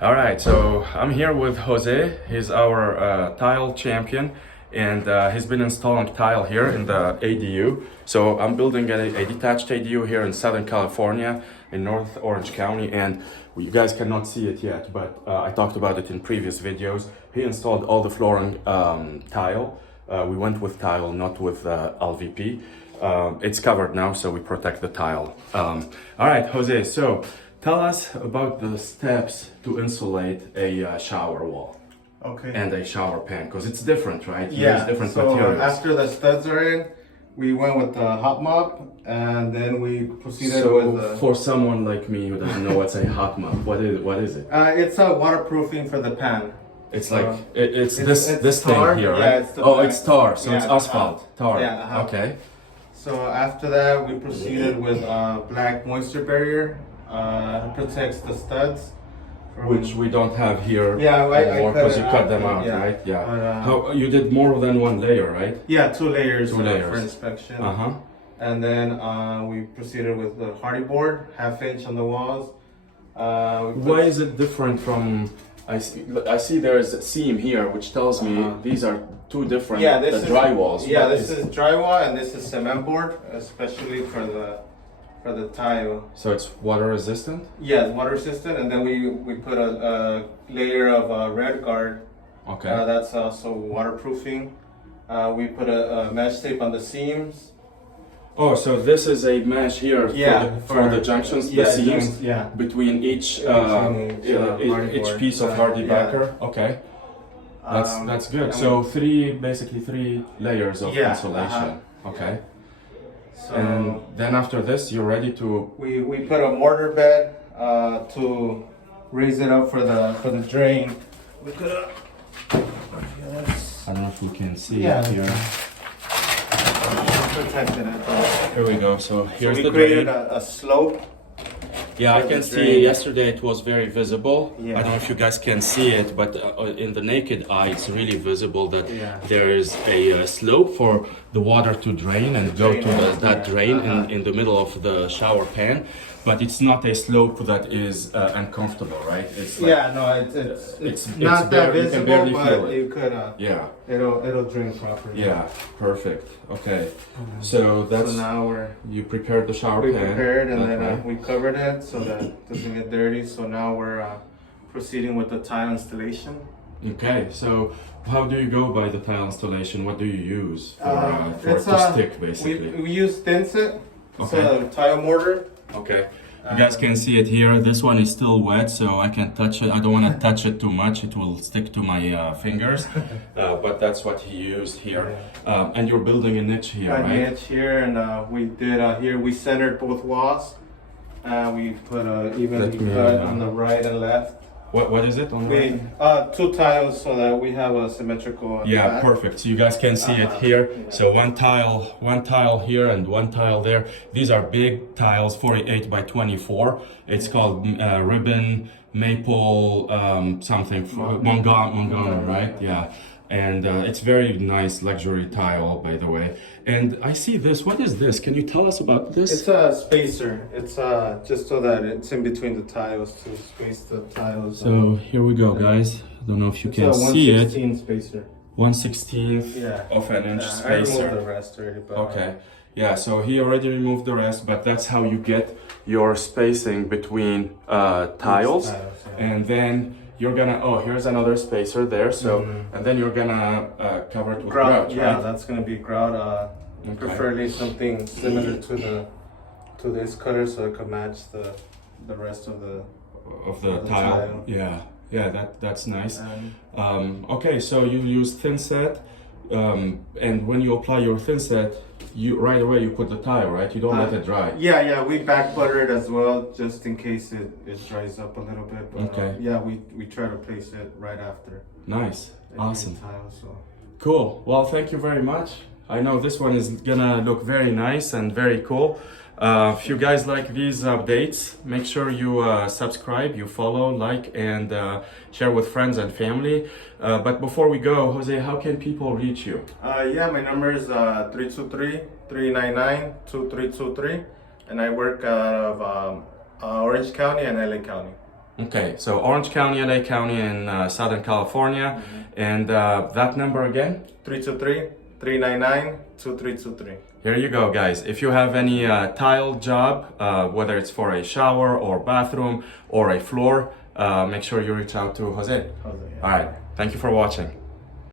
All right, so I'm here with Jose. He's our tile champion, and he's been installing tile here in the ADU. So I'm building a detached ADU here in Southern California, in North Orange County, and you guys cannot see it yet, but I talked about it in previous videos. He installed all the flooring tile. We went with tile, not with LVP. It's covered now, so we protect the tile. All right, Jose, so tell us about the steps to insulate a shower wall. Okay. And a shower pan, because it's different, right? You Yeah. use different so materials. after the studs are in, we went with the hot mop, and then we proceeded So with the. for someone like me who doesn't know what's a hot mop, what is it? It's a waterproofing for the pan. It's So, like it's it's this tar. thing here, right? Yeah, it's the oh, black. it's tar, so it's Yeah, asphalt tar. Yeah, Okay. So after that, we proceeded with black moisture barrier. It protects the studs. Which we don't have here Yeah, anymore because you it cut them out, yeah. right? Yeah. But, How you did more than one layer, right? Yeah, two layers, Two layers. for inspection. Uh-huh. And then we proceeded with the hardy board, 1/2 inch on the walls. Why is it different from? I see there is a seam here, which tells me these are two different. Yeah, this the is drywalls. Yeah, What this is drywall and this is cement board, especially for the tile. So it's water resistant. Yeah, it's water resistant, and then we put a layer of red guard. Okay. That's also waterproofing. We put a mesh tape on the seams. Oh, so this is a mesh here for the junctions, the seams between each each piece of hardy backer. Okay. That's good. So basically three layers of insulation. Okay. So And then after this, you're ready to. we put a mortar bed to raise it up for the drain. We could I don't know if we can see Yeah. it here. protected it. Here we go. So here's we the created drain. a slope. Yeah, I for can the see. drain. Yesterday it was very visible. Yeah. I don't know if you guys can see it, but in the naked eye, it's really visible that there is a slope for the water to drain and go to that drain in the middle of the shower pan. But it's not a slope that is uncomfortable, right? It's like, Yeah, no, it's not it's that you can barely visible, feel but it. you could Yeah, it'll drain properly. yeah, perfect. Okay, so that's So now you prepared the shower we pan. prepared and then Okay. we covered it so that it doesn't get dirty. So now we're proceeding with the tile installation. Okay, so how do you go by the tile installation? What do you use for it It's to stick, basically? we use thin set. It's Okay. a tile mortar. Okay, you guys can see it here. This one is still wet, so I can't touch it. I don't want to touch it too much. It will stick to my fingers, but that's what he used here. And you're building a niche here, A right? niche here, and we did here. We centered both walls. We put a evenly Let me, cut on the right and left. What is it on the We right? two tiles so that we have a symmetrical. at the Yeah, back. perfect. So you guys can see it here. So one tile here and one tile there. These are big tiles, 48 by 24. It's called ribbon maple something Montgomery, right? Yeah. And it's very nice luxury tile, by the way. And I see this. What is this? Can you tell us about this? It's a spacer. It's just so that it's in between the tiles to space the tiles. So here we go, guys. I don't know if you It's can a see it. 1/16 spacer. 1/16 Yeah. of an inch I spacer. removed the rest already, but Okay. Yeah, so he already removed the rest, but that's how you get your spacing between tiles. And then you're gonna, here's another spacer there. So, and then you're gonna cover it with grout, Yeah, right? that's gonna be grout. Preferably something similar to this color, so it could match the rest of the Tile. Yeah, yeah, that's nice. Okay, so you use thin set, and when you apply your thin set, you right away you put the tile, right? You don't let it dry. Yeah, we back butter it as well, just in case it dries up a little bit. But, Okay. We try to place it right after. Nice, awesome. Tile, so. Cool. Well, thank you very much. I know this one is gonna look very nice and very cool. If you guys like these updates, make sure you subscribe, you follow, like, and share with friends and family. But before we go, Jose, how can people reach you? Yeah, my number is 323-399-2323, and I work out of Orange County and LA County. Okay, so Orange County, LA County in Southern California. And that number again? 323-399-2323. Here you go, guys. If you have any tile job, whether it's for a shower or bathroom or a floor, make sure you reach out to Jose. Jose, yeah. All right. Thank you for watching.